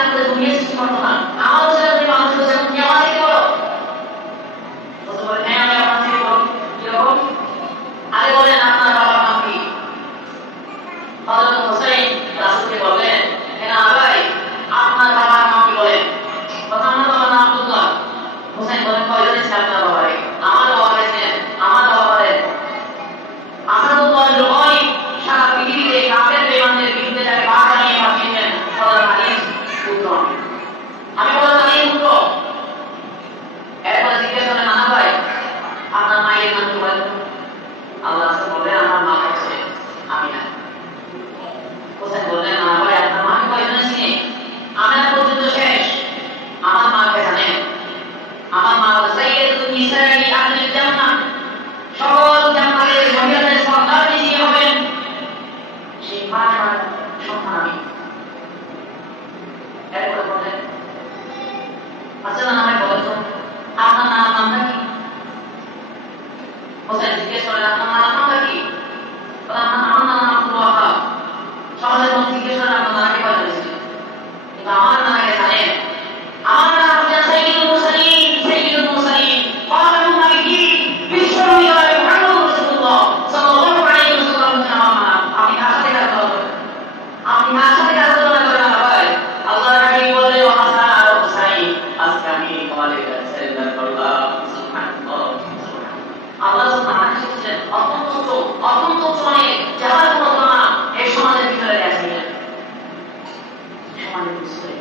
না করে দুনিয়া সৃষ্টি করতো না। আমার ছেলে তুমি মানুষ হচ্ছে তুমি আমার থেকে বলো। বলতে বলে হ্যাঁ আমি আপনার থেকে বলো। কিরকম? আরে বলেন আপনার বাবার নাম কি? হযরত হুসাইন রাসূলকে বললেন কেন ভাই আপনার বাবার নাম কি বলেন? কথা আমার বাবার নাম আব্দুল্লাহ। হুসাইন বলেন কয়জন ছিল আপনার বাবারে? আমার বাবারে ছিলেন। আমার বাবারে আসাদুল্লাহ লুগাই সারা পৃথিবীতে কাফের বেঈমানদের বিরুদ্ধে যাকে বাধা নিয়ে পাঠিয়েছেন হযরত আলীর পুত্র। আমি বললাম আলীর পুত্র। এরপর জিজ্ঞেস করলেন নানা ভাই আপনার মায়ের নাম কি বলেন? আল্লাহ রাসূল বললেন আমার মা হচ্ছে আমিনা। হোসেন বললেন নানা ভাই আপনার মাকে কয়জনে চিনি? আমিনা পর্যন্ত শেষ। আমার মাকে জানেন? আমার মা হলো সাইয়্যিদুন নিসাই আহলিল জান্নাহ। সকল জান্নাতের মহিলাদের সর্দার যিনি হবেন সেই মার সন্তান আমি। এরপর বলেন আচ্ছা নানা ভাই বলেন তো আপনার নামটা কি? হোসেন জিজ্ঞেস করেন আপনার নামটা কি? আমার নাম আব্দুল ওয়াহাব। সমাজের মধ্যে জিজ্ঞেস করেন আপনার নানাকে কয়জন ছিলেন? কিন্তু আমার নানাকে জানেন? আমার নাম হচ্ছে সাইয়্যিদুল মুরসালিন। সাইয়্যিদুল মুরসালিন ফাতিমুন নবী বিশ্বনবী মুহাম্মদ রাসূলুল্লাহ সাল্লাল্লাহু আলাইহি ওয়াসাল্লাম আমার নাম। আপনি কার সাথে কথা বলেন? আপনি কার সাথে কথা বলেন না ভাই? আল্লাহর হাবিব বললেন হাসান আর হুসাইন আজকে আমি তোমাদের কাছে সেজদা করলাম। সুবহানাল্লাহ। আল্লাহ সুবহানাহু ওয়া তাআলা অত্যন্ত উচ্চ মানে যাহার কোনো তুলনা এই সমাজের ভিতরে আছে না। সমাজের ভিতরে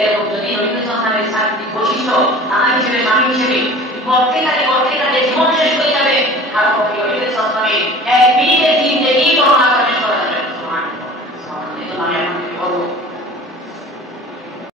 এরকম যদি নবী সাল্লাল্লাহু আলাইহি ওয়াসাল্লামের সার্বিক বৈশিষ্ট্য নানা হিসেবে স্বামী হিসেবে প্রত্যেক